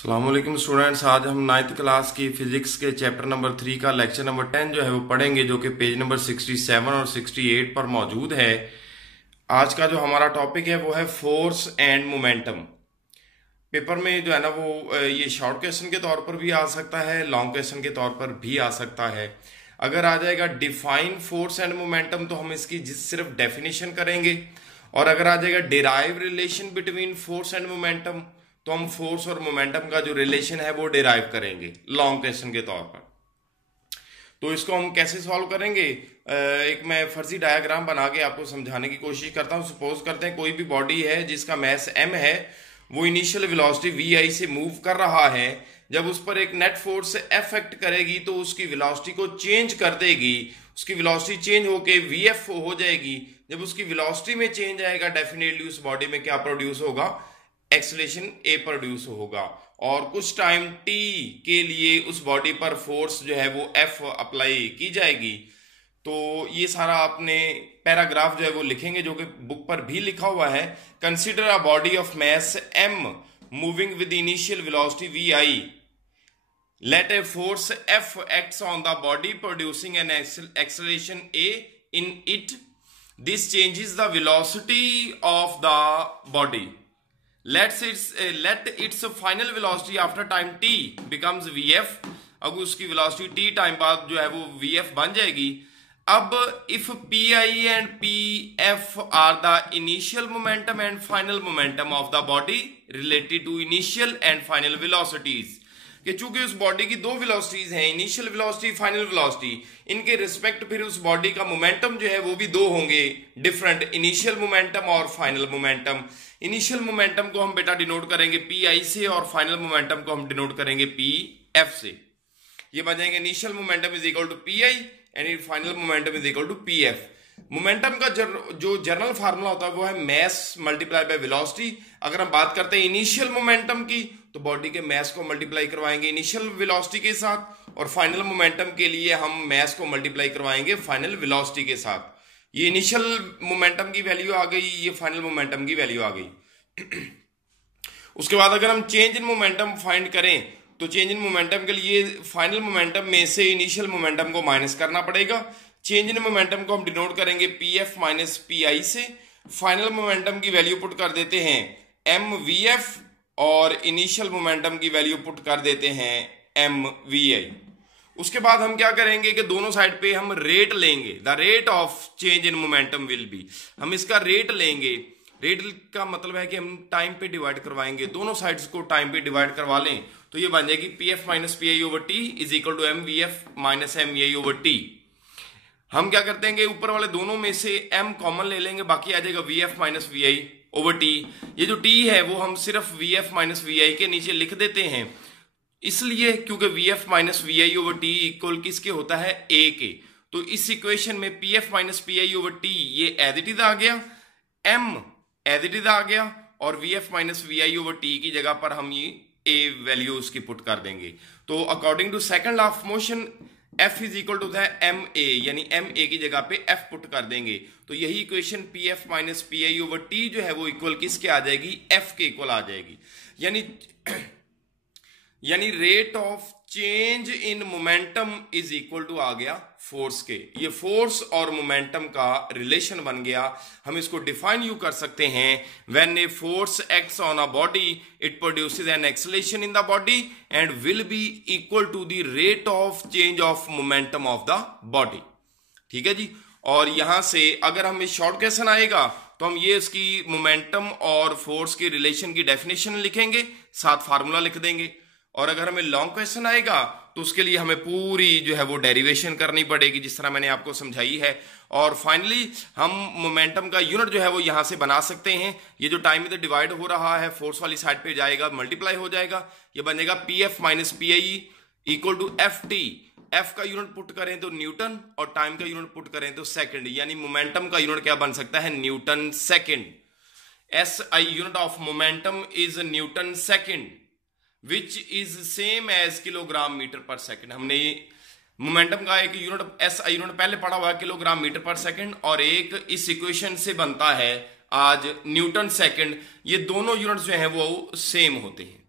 अस्सलामुअलैकुम स्टूडेंट्स, आज हम नाइन्थ क्लास की फिजिक्स के चैप्टर नंबर 3 का लेक्चर नंबर 10 जो है वो पढ़ेंगे, जो कि पेज नंबर 67 और 68 पर मौजूद है। आज का जो हमारा टॉपिक है वो है फोर्स एंड मोमेंटम। पेपर में जो है ना वो ये शॉर्ट क्वेश्चन के तौर पर भी आ सकता है, लॉन्ग क्वेश्चन के तौर पर भी आ सकता है। अगर आ जाएगा डिफाइन फोर्स एंड मोमेंटम तो हम इसकी सिर्फ डेफिनेशन करेंगे, और अगर आ जाएगा derive relation between force and momentum तो हम फोर्स और मोमेंटम का जो रिलेशन है वो डिराइव करेंगे लॉन्ग क्वेश्चन के तौर पर। तो इसको हम कैसे सॉल्व करेंगे, एक मैं फर्जी डायग्राम बना के आपको समझाने की कोशिश करता हूं। सपोज करते हैं कोई भी बॉडी है जिसका मास m है, वो इनिशियल वेलोसिटी vi से मूव कर रहा है। जब उस पर एक नेट फोर्स F एक्ट करेगी तो उसकी वेलोसिटी को चेंज कर देगी, उसकी वेलोसिटी चेंज होके vf हो जाएगी। जब उसकी वेलोसिटी में चेंज आएगा, डेफिनेटली उस बॉडी में क्या प्रोड्यूस होगा, एक्सेलरेशन a प्रोड्यूस होगा, और कुछ टाइम t के लिए उस बॉडी पर फोर्स जो है वो F अप्लाई की जाएगी। तो ये सारा आपने पैराग्राफ जो है वो लिखेंगे, जो कि बुक पर भी लिखा हुआ है। Consider a body of mass m moving with initial velocity vi, let a force F acts on the body producing an acceleration a in it. This changes the velocity of the body. let its final velocity after time t becomes vf. अब उसकी velocity t time बाद जो है वो vf बन जाएगी। अब if pi and pf are the initial momentum and final momentum of the body related to initial and final velocities, कि चूंकि उस बॉडी की दो वेलोसिटीज हैं, इनिशियल वेलोसिटी, फाइनल वेलोसिटी, इनके रिस्पेक्ट फिर उस बॉडी का मोमेंटम जो है वो भी दो होंगे, डिफरेंट, इनिशियल मोमेंटम और फाइनल मोमेंटम। इनिशियल मोमेंटम को हम बेटा डिनोट करेंगे पी से, और फाइनल मोमेंटम को हम डिनोट करेंगे pf से। ये बन जाएंगे initial momentum is equal to P and final momentum is equal to pf। Momentum का जो जनरल फार्मूला होता है वो है मास मल्टीप्लाई बाय वेलोसिटी। अगर हम बात करते हैं इनिशियल मोमेंटम की, तो बॉडी के मास को मल्टीप्लाई करवाएंगे इनिशियल वेलोसिटी के साथ, और फाइनल मोमेंटम के लिए हम मास को मल्टीप्लाई करवाएंगे फाइनल वेलोसिटी के साथ। ये इनिशियल मोमेंटम की वैल्यू आ गई, ये फाइनल मोमेंटम की वैल्यू आ गई। उसके बाद अगर हम चेंज इन मोमेंटम फाइंड करें, तो चेंज इन मोमेंटम के लिए फाइनल मोमेंटम में से इनिशियल मोमेंटम को माइनस करना पड़ेगा। चेंज इन मोमेंटम को हम डिनोट करेंगे pf माइनस pi से। फाइनल मोमेंटम की वैल्यू पुट कर देते हैं mvf, और इनिशियल मोमेंटम की वैल्यू पुट कर देते हैं mvi। उसके बाद हम क्या करेंगे कि दोनों साइड पे हम रेट लेंगे, the rate of change in momentum will be, हम इसका रेट लेंगे। रेट का मतलब है कि हम टाइम पे डिवाइड करवाएंगे, दोनों साइड्स को टाइम पे डिवाइड करवा लें, तो ये बन जाएगी pf minus pi over t is equal to mvf minus mvi over t। हम क्या करते हैं कि ऊपर वाले दोनों में से m कॉमन ले लेंगे, बाकी आ जाएगा vf minus vi over t। ये जो t है वो हम सिर्फ vf माइनस vi के नीचे लिख देते हैं, इसलिए क्योंकि vf minus vi over t equal किसके होता है, a के। तो इस इक्वेशन में pf minus pi over t ये एज इट इज आ गया, m एज इट इज आ गया, और vf minus vi over t की जगह पर हम ये a वैल्यू उसकी पुट कर देंगे। तो according to second law of motion F is equal to M A, यानी एम ए की जगह पे F पुट कर देंगे। तो यही equation pf minus pi over t जो है वो इक्वल किसके आ जाएगी, F के इक्वल आ जाएगी। यानी rate of change in momentum is equal to आ गया फोर्स के। ये फोर्स और मोमेंटम का रिलेशन बन गया। हम इसको डिफाइन यू कर सकते हैं, when a force acts on a body it produces an acceleration in the body and will be equal to the rate of change of momentum of the body. ठीक है जी। और यहां से अगर हमें शॉर्ट क्वेश्चन आएगा तो हम ये इसकी मोमेंटम और फोर्स के रिलेशन की डेफिनेशन लिखेंगे, साथ फार्मूला लिख देंगे। और अगर हमें लॉन्ग क्वेश्चन आएगा तो उसके लिए हमें पूरी जो है वो डेरिवेशन करनी पड़ेगी, जिस तरह मैंने आपको समझाई है। और फाइनली हम मोमेंटम का यूनिट जो है वो यहां से बना सकते हैं। ये जो टाइम इधर डिवाइड हो रहा है, फोर्स वाली साइड पे जाएगा, मल्टीप्लाई हो जाएगा, ये बनेगा pf minus pie equal to ft। f का यूनिट पुट करें तो न्यूटन, और टाइम का यूनिट पुट करें तो सेकंड, यानी मोमेंटम का यूनिट क्या बन सकता है, newton second. SI unit of momentum is newton second which is same as kilogram metre per second. हमने ये मोमेंटम का एक यूनिट SI यूनिट पहले पढ़ा हुआ है किलोग्राम मीटर पर सेकंड, और एक इस इक्वेशन से बनता है आज न्यूटन सेकंड। ये दोनों यूनिट्स जो हैं वो सेम होते हैं।